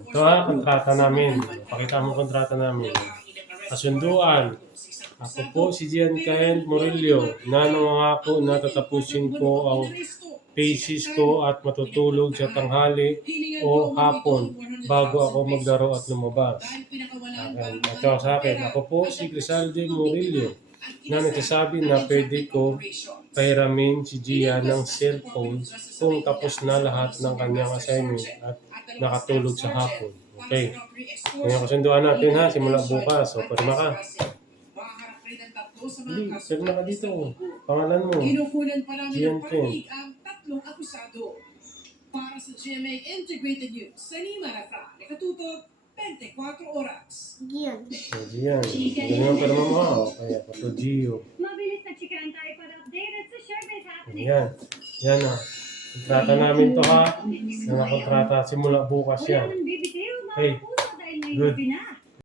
Ito kontrata namin. Pakita mo kontrata namin. Kasunduan. Ako po si Giancarlo Murillo na nangangako na tatapusin ko ang thesis ko at matutulog sa tanghali o hapon bago ako maglaro at lumabas. Ito sa akin. Ako po si Grisalde Murillo na nagsasabi na pwede ko pahiramin si Gia ng cellphone kung tapos na lahat ng kanyang assignment at nakatulog sa hapon. Okay. Ngayon kasunduan natin ha, simula bukas. So, pirma ka. Hindi, pirma ka dito. Pangalan mo. Kinukunan pa namin ng Giancarlo. panig ang tatlong akusado. Para sa GMA Integrated News, Sanima Rafra, nakatutok 24 oras. Gian. Gian. Ganyan ang pirma mo ha. Okay, ako to Gio. Mabilis na chikahan tayo para updated sa showbiz happening. Yan. Yan ha. Kontrata namin to ha. Yan ang kontrata. Simula bukas Wala yan. nang bibitiw, mga Hey, puso dahil may good. gabi na.